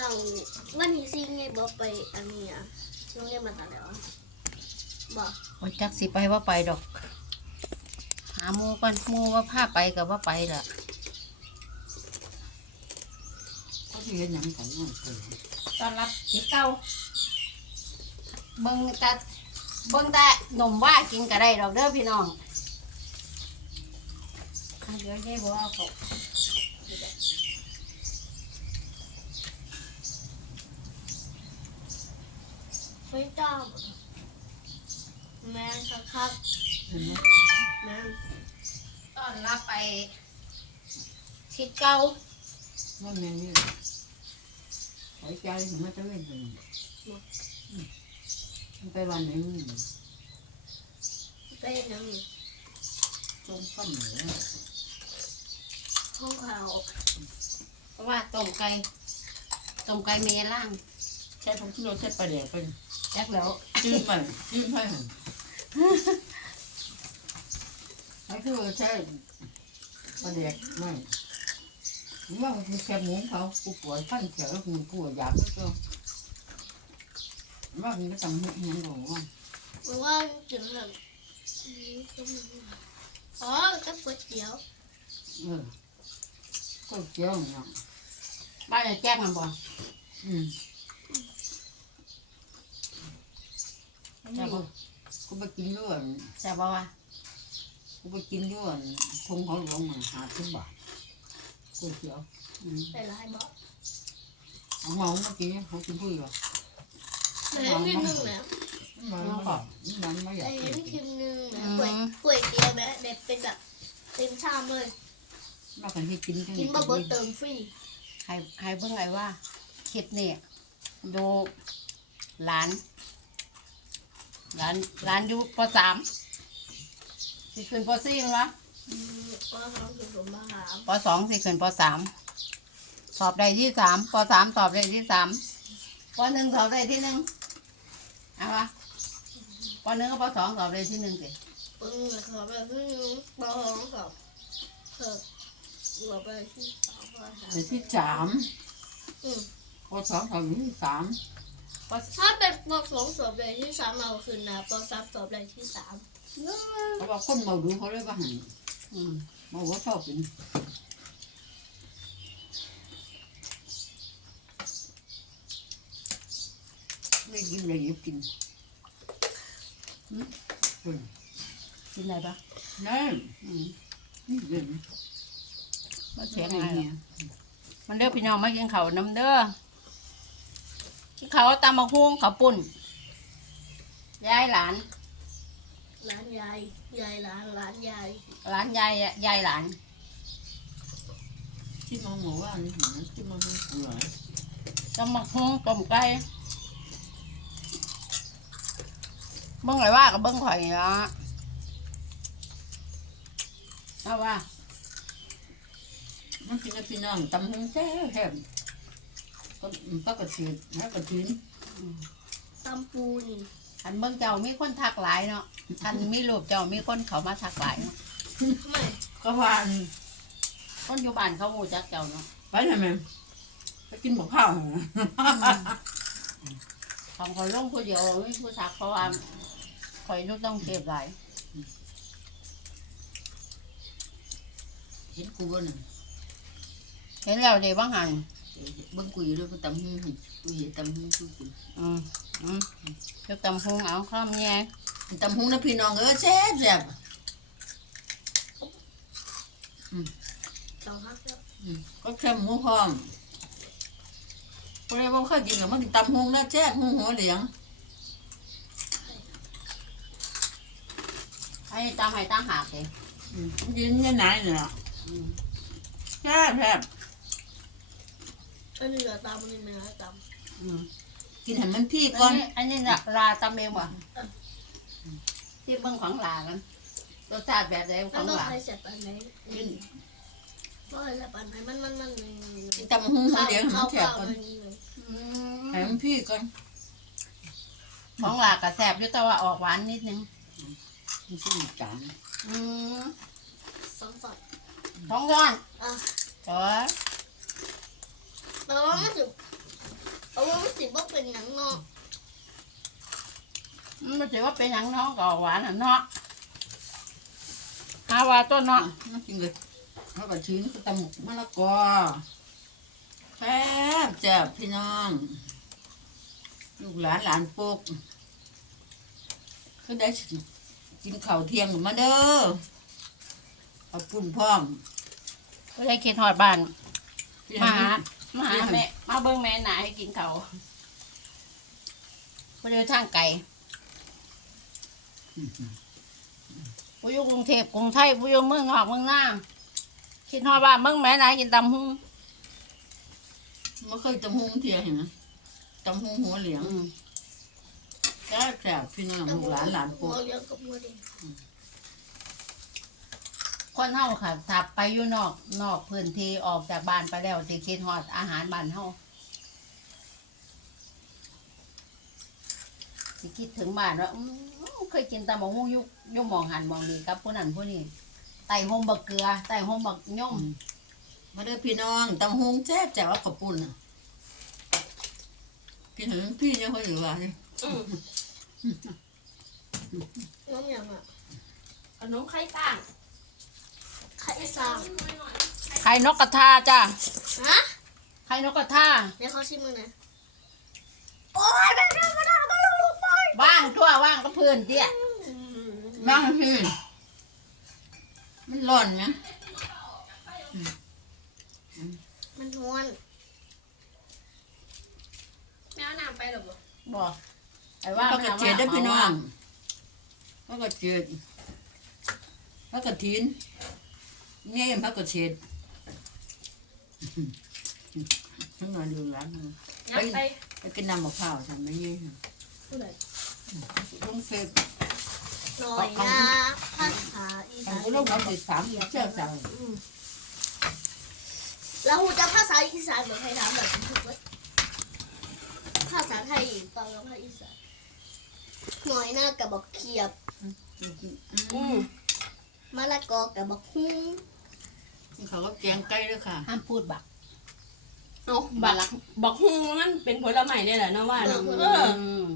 เราวันนี้ซิงไงบอกไปอันนี้อะช่วงเรียนมาตอนแล้วบอกโอ้ยจักสิไปว่าไปดอก หาหมูก่อนหมูว่าพาไปกับว่าไปล่ะเขาสิเฮ็ดหยังกันน้องเสือตอนรับสิเก้าเบิ่งแตาเบิ่งแต่นมว่ากินก็ได้ดอกเด้อพี่น้องอันเดี๋ยอะแยะบ่เอาเขา ไม่จ้าแม่ครับครับเห็นไหมแม่ตอนรับไปสิเก้าว่าแม่นี่หายใจถึงมาตะเวนไปนี่อืมมันไปวันไหนมึงเป็นยังไงต้มข้าวเหนียวห้องข่าวเพราะว่าต้มไก่ต้มไก่เมียล่าง ใช้ผงชูรสใช้ปลาแดกไปจักแล้วจืดมันจืดไปหันไอ้คือว่าใช้ปลาแดกไม่ว่ามันแค่หมูเขากูปวดขั้นแขนแล้วกูปวดอยากแล้วก็ว่ามันก็ต้องเฮ็ดหยังบอกว่าบอกว่าถึงแบบอ๋อกับก๋วยเตี๋ยวเออก็เกี่ยวเนาะบ้านจะแจ้งมันบ่อืมจะบ่ กู ไปกินด้วยจะบ่ว่ากูไปกินด้วยทงเขาหลวงมาหาสิบบาทกูเกี่ยวอืมไปร้านบอกเอาเมาเมื่อกี้เขากินผู้อยู่แต่เห็นนิดนึงนะมันไม่บอกมันไม่อยาแต่กเห็กินนคลิปนึงนะก๋วยก๋วยเตี๋ยวแม่เด็ดเป็นแบบเต็มชามเลย มากันที่กินกินบะเบิร์เติมฟรีให้ให้เบิ่งไอ้ว่าคลิปนี่ดูหลาน หลานหลานอยู่ปสามสิขึ้นปสี่มั้งวะอืมก็เขาคือผมมาหาปสองสิขึ้นปสามสอบได้ที่สามปสามสอบได้ที่สามปหนึ่งสอบได้ที่หนึ่งเอาวะปหนึ่งกับปสองสอบได้ที่หนึ่งสิปึ้งเลยขอแบบนึงบอของเขาเพิ่มหัวไปที่สองพอสามในที่สามอืมพอสองเขาอยู่ที่สาม ถ้าเป็นปสองสอบเลยที่สามเอาคืนนะปสามสอบเลยที่สามเขาบอกคนเมาดูเขาเลยว่าหันอืมเมาว่าชอบกินไม่กินเลยหยิบกินอืมกินอะไรปะนั่นอืมนี่เด่นมาเสีเสียยงงไงอะไรเนี่ยมันเด้อพี่น้องมากินข้าวน้ำเด้อ กินข้าวตำมะฮุ่งข้าวปุ่นยายหลาน ร้านยายยายร้านร้านยายหลานยายยายหลาน ที่มองหมูว่านี่เห็นไหมที่มองหมูเหรอตำมะฮุ่งต้มไก่เบิ้งอะไรว่ากับเบิ้งข่อยนี่ละเอาว่ามันกินกับพี่น้องตำหงแซ่แซ่บ ก็ปักกระเทียมแล้วกระทิ้นตำปูนี่อันเบิ้งเจ้ามีคนทักหลายเนาะอันมีรูปเจ้ามีคนเขามาทักหลายเนาะไม่ก็ว่าคนอยู่บ้านเขาหูจักเจ้าเนาะไปทำไมไปกินหมูข้าวเหรอของข่อยลงผู้เดียวไม่ผู้ทักเพราะว่าข่อยนู้ต้องเก็บหลายเห็นกูบ่หนึ่งเห็นแล้วเดี๋ยวบ้างหันเบิ้งกุยเลยก็ตำหงให้กุยตำหงกูกินอืมอืมเจ้าตำฮงเอาข้ามแย่ตำหงนะพี่น้องเออแซ่บแซ่บสองพักแล้วอืมก็แค่หมูหอมพอได้บ่เคยกินกับมันตำหงนะแซ่บหงหัวเหลียงไอ้ตำให้ตั้งหากเลยอืมกินยังไงเนี่ยแซ่บแซ่บ อันนี้เหลือตำอันนี้ไม่เหลือตอืมกินให้มันพี่ก่อัอนนนี้อันนี้น่ะลาตำเองว่ะที่เบิ้งของลากันรสชาติแบบไหนำขแล้วองต้องลาใครเสียบอันไหนกินก็ใครเสียบอันไหนมันมันมันกินตำหงหัวเหลียงให้ข้ามัวนแซ่บข้าวก่อนมันนี่เลยอืมให้มันพี่ก่อนของลากระแสบอยู่แต่ว่าออกหวานนิดนึงนี่สิจานอืมสองสอ ดท้องร้อนอะเจ้าแต่ว่ามันจะเป็นหยังเนาะมันไม่ใช่ว่าเป็นอย่างน้องก็หวานอะเนาะหาว่าต้นเนาะน้ำกินเลยเขาก็ชื้นคือตำหมกมะละกอแซ่บแซ่บพี่น้องลูกหลานหลานปกคือได้สิกินข้าวเที่ยงมาเด้อเอาปุ่นพร้อมไม่ได้คิดฮอดบ้าน พี่มาน้อหาง มาหาแม่มาเบิ่งแม่หนาให้กินเขาวไปเดินทางไกลผู้อยู่กรุงเทพกรุงไทยผู้อยู่เมืองนอกเมืองหน้าคิดฮอดบ้านเบิ่งแม่หนากินตำหุ้งไม่เคยตำหงเที่ยงเห็นไหมตำหงหัวเหลียงอืมแซ่บแซ่บพี่น้องลูกหลานหลานปหัวกเลี้ยงกับหัวเด็ก คนเฮาค่ะถ้าไปอยู่นอกนอกพื้นที่ออกจากบ้านไปแล้วสิคิดฮอดอาหารบ้านเฮาสิคิดถึงบ้านว่าอืมเคยกินตำบักหุ่งอยุกยุกหมองหันหมองนี้กับผู้นั้นผู้นี้ไต่หมบักเกลือไต่หมบักย่อมมาเด้อพี่น้องตำหงแซ่บแซ่บว่ากับปุ่นน่ะกินถึงพี่ยังเขาอยู่ว่าเนี่ยน้ำหยังอะขนมไข่ต่าง ไข่ซางไข่นกกระทาจ้าฮะไข่นกกระทาเดี๋ยวเขาชิมมือหน่อยว่างทั่วว่างก็เพื่อนเตี้ยบ้างพี่มันร้อนนะมันนวลแมวน้ำไปหรอบ่บอกไอ้ว่าพักไม่กระเจี๊ยดได้พี่น้องพักกระเจี๊ยดพันกกระ ถินเนี่ยพักกระเจี๊ยดทั้งนอนดูร้านยับไปไปกินน้ำมะพร้าวทำไม่ยี่ผู้ใดลุงเฟซหน่อยนะภาษาอีทาสางนกูลุงเอาไปสามเชื่อสั่งแล้วหูจะภาษาอีสานเหมือนใครถามแบบถูกไหมภาษาไทยตอนกับภาษาอีสานหน่อยหน้ากับบอกเขียบ อืมมะละกอกับบอกหุ้ง เขาก็แกงไก่ด้วยค่ะ ห้ามพูดบัก เอาบักบักฮุงมันเป็นผลไม้ได้แหละนะว่าเนอะเอออืม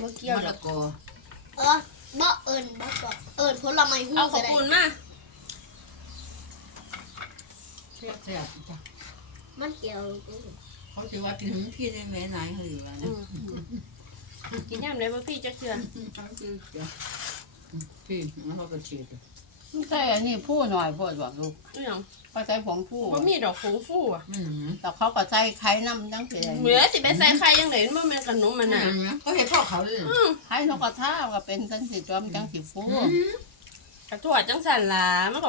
บ่เกี่ยวมะดอละกกอเออบ่เอิญบ่ก็เอิญผลไม้หุ้งเอาขก็อบได้ คุณมาแซ่บแซ่บจ้ะมันเกี่ยวเขาจะว่าถึงพี่ได้แม่นายเขาอยู่ว่าอืนะมกินยำเลยบ่พี่จักเทื่อเขาคือจะพี่มันเขาก็เฉียด ไม่ใช่อันนี้พูดหน่อยพูดบอกลูกอีหยังเขาใช้ผงพูบ่มีดอกฟูฟูอะมันอย่างนี้แต่เขาก็ใช้ไข่น้ำจังสิเหมือสิไปใส่ไข่ยังไงมันบ่แม่นขนมมันน่ะเขาเห็นพ่อเขาเลยอืมไข่นกกระทาก็เป็นจังสิจอมจังสิฟูอืมกระถั่วจังสั่นล่ะมันก็